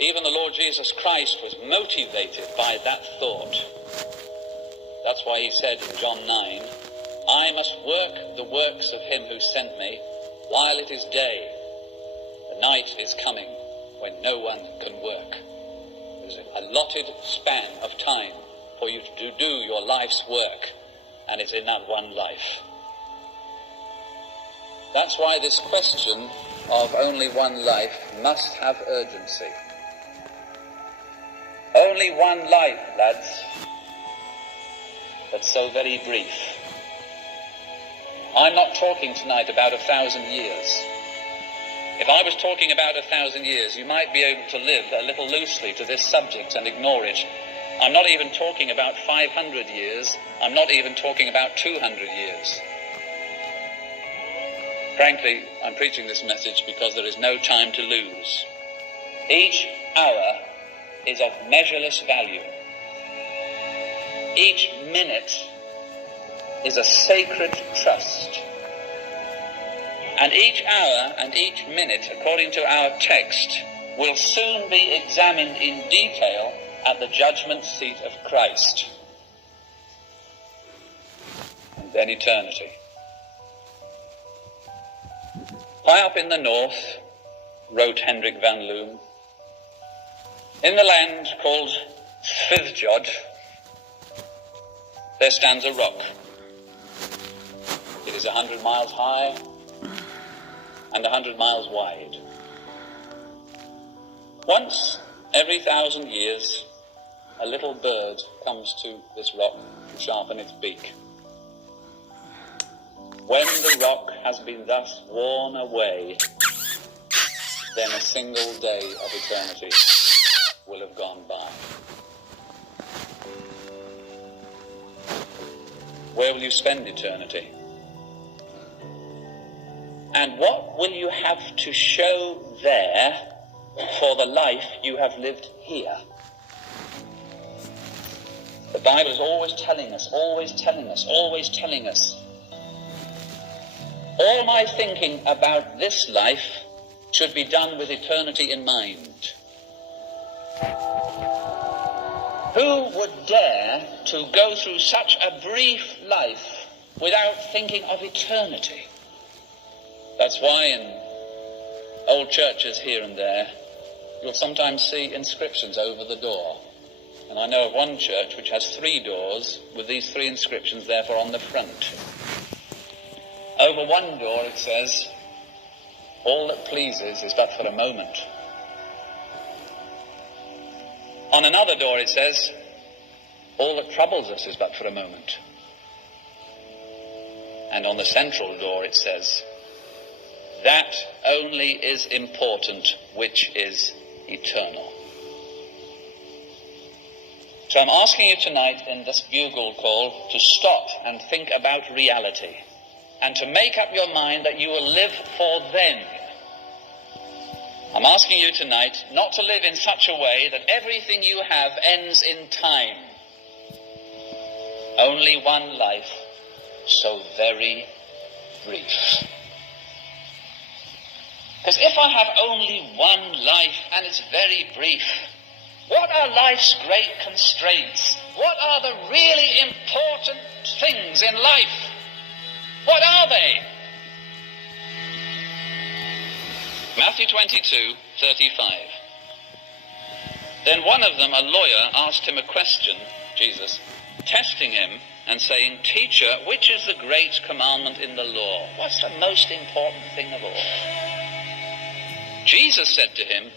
Even the Lord Jesus Christ was motivated by that thought. That's why he said in John 9, I must work the works of him who sent me while it is day. The night is coming when no one can work. There's an allotted span of time for you to do your life's work, and it's in that one life. That's why this question of only one life must have urgency. Only one life, lads, but so very brief. I'm not talking tonight about 1,000 years. If I was talking about 1,000 years, you might be able to live a little loosely to this subject and ignore it. I'm not even talking about 500 years. I'm not even talking about 200 years. Frankly, I'm preaching this message because there is no time to lose. Each hour is of measureless value. Each minute is a sacred trust. And each hour and each minute, according to our text, will soon be examined in detail at the judgment seat of Christ. And then eternity. High up in the north, wrote Hendrik van Loon, in the land called Svithjod, there stands a rock. It is 100 miles high and 100 miles wide. Once every 1,000 years, a little bird comes to this rock to sharpen its beak. When the rock has been thus worn away, then a single day of eternity will have gone by. Where will you spend eternity? And what will you have to show there for the life you have lived here? The Bible is always telling us, always telling us, always telling us. All my thinking about this life should be done with eternity in mind. Who would dare to go through such a brief life without thinking of eternity? That's why in old churches here and there, you'll sometimes see inscriptions over the door. And I know of one church which has 3 doors with these 3 inscriptions therefore on the front. Over one door it says, all that pleases is but for a moment. On another door it says, all that troubles us is but for a moment. And on the central door it says, that only is important which is eternal. So I'm asking you tonight in this bugle call to stop and think about reality and to make up your mind that you will live for them. I'm asking you tonight not to live in such a way that everything you have ends in time. Only one life, so very brief. Because if I have only one life and it's very brief, what are life's great constraints? What are the really important things in life? What are they? Matthew 22:35. Then one of them, a lawyer, asked him a question, Jesus, testing him and saying, Teacher, which is the great commandment in the law? What's the most important thing of all? Jesus said to him,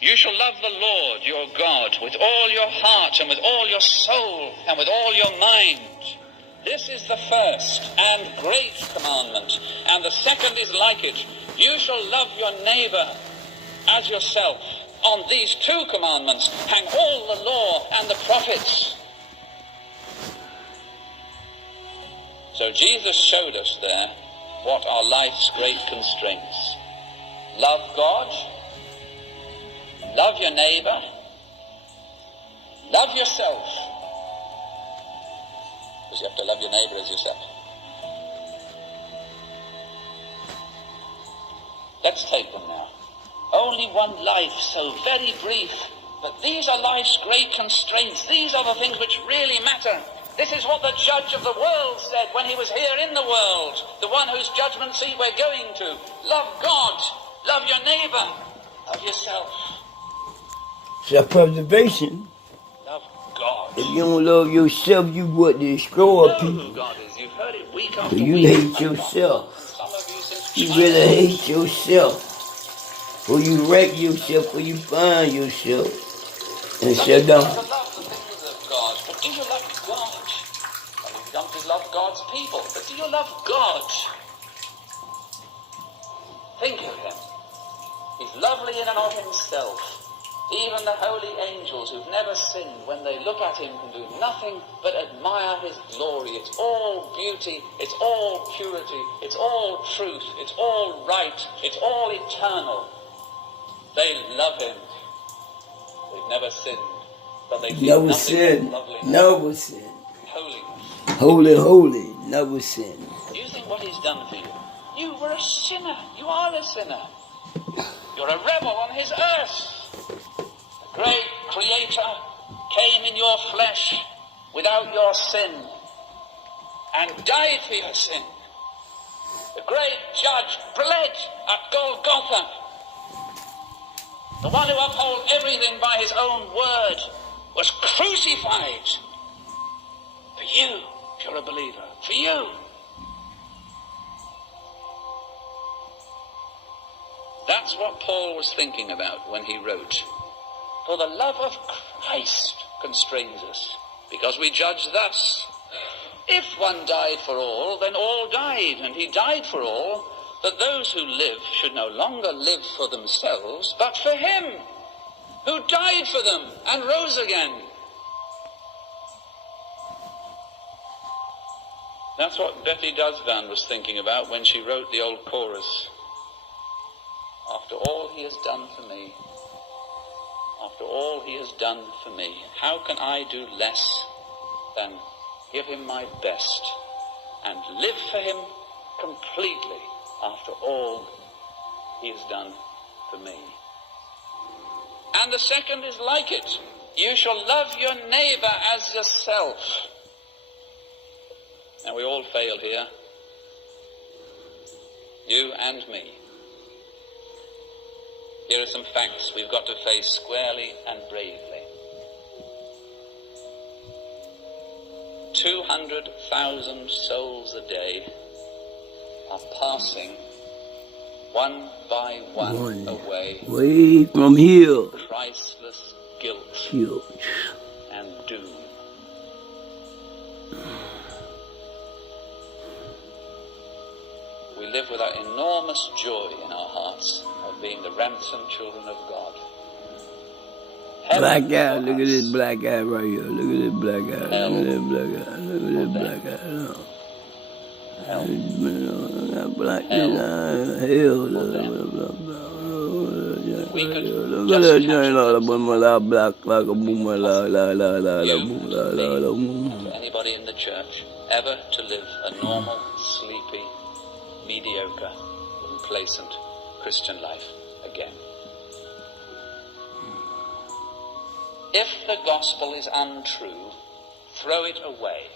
You shall love the Lord your God with all your heart and with all your soul and with all your mind. This is the first and great commandment, and the second is like it. You shall love your neighbor as yourself. On these 2 commandments hang all the law and the prophets. So Jesus showed us there what are life's great constraints. Love God, love your neighbor, love yourself. Because you have to love your neighbor as yourself. Let's take them now. Only one life, so very brief. But these are life's great constraints. These are the things which really matter. This is what the judge of the world said when he was here in the world. The one whose judgment seat we're going to. Love God. Love your neighbor. Love yourself. Self-preservation. Love God. If you don't love yourself, you would destroy people. You know who God is. You've heard it week after You week. hate yourself. Some of you since You childhood. really hate yourself. Or you wreck yourself, or you find yourself. And Some so of you don't. love the things of God. But do you love God? Some of you don't love God's people. But do you love God? Think of him. He's lovely in and of himself. Even the holy angels who've never sinned, when they look at him, can do nothing but admire his glory. It's all beauty, it's all purity, it's all truth, it's all right, it's all eternal. They love him. They've never sinned, but they feel Never nothing sin. but loveliness, Never sin. holiness. Holy, holy. Never sin. Do you think what he's done for you? You were a sinner. You are a sinner. You're a rebel on his earth. The great Creator came in your flesh without your sin and died for your sin. The great Judge bled at Golgotha. The one who upholds everything by his own word was crucified for you, if you're a believer, for you. That's what Paul was thinking about when he wrote, "For the love of Christ constrains us, because we judge thus. If one died for all, then all died, and he died for all, that those who live should no longer live for themselves, but for him who died for them and rose again." That's what Betty Dusvan was thinking about when she wrote the old chorus. After all he has done for me, after all he has done for me, how can I do less than give him my best and live for him completely after all he has done for me? And the second is like it. You shall love your neighbor as yourself. Now we all fail here. You and me. Here are some facts we've got to face squarely and bravely. 200,000 souls a day are passing one by one away from here. Christless guilt and doom. We live with an enormous joy in our hearts of being the ransomed children of God. Black guy, look at this black guy right here. Look at this black guy. Look at this black guy. Look at this black guy. Black guy. Hell. Look at that joint all up on my black like a boom. Anybody in the church ever to live a normal, sleepy, mediocre, complacent Christian life again? If the gospel is untrue, throw it away.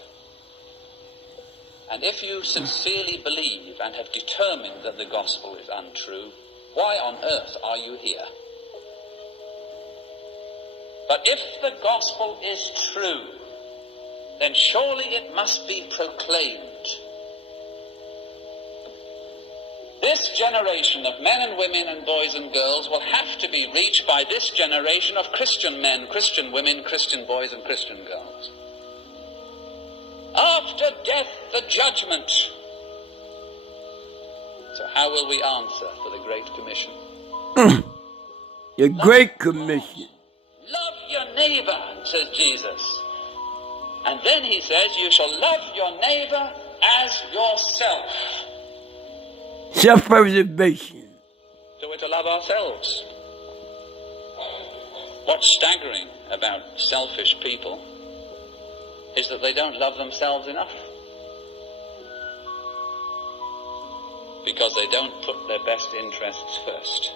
And if you sincerely believe and have determined that the gospel is untrue, why on earth are you here? But if the gospel is true, then surely it must be proclaimed. This generation of men and women and boys and girls will have to be reached by this generation of Christian men, Christian women, Christian boys and Christian girls. After death, the judgment. So how will we answer for the Great Commission? The Great Commission. Love your neighbor, says Jesus. And then he says, you shall love your neighbor as yourself. Self-preservation. So we're to love ourselves. What's staggering about selfish people is that they don't love themselves enough. Because they don't put their best interests first.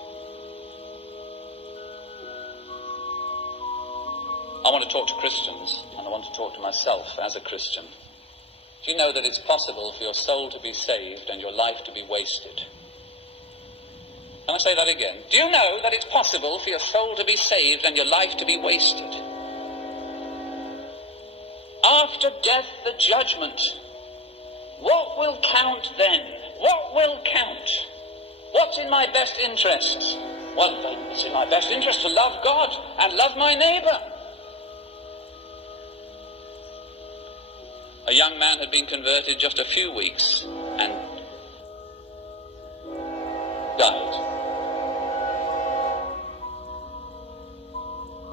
I want to talk to Christians, and I want to talk to myself as a Christian. Do you know that it's possible for your soul to be saved and your life to be wasted? Can I say that again? Do you know that it's possible for your soul to be saved and your life to be wasted? After death, the judgment. What will count then? What will count? What's in my best interests? Well, it's in my best interest to love God and love my neighbor. A young man had been converted just a few weeks and died.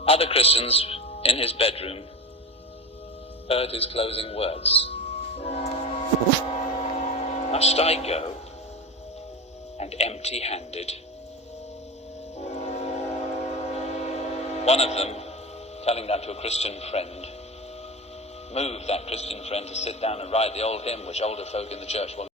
Other Christians in his bedroom heard his closing words. Must I go and empty-handed? One of them, telling that to a Christian friend, moved that Christian friend to sit down and write the old hymn which older folk in the church will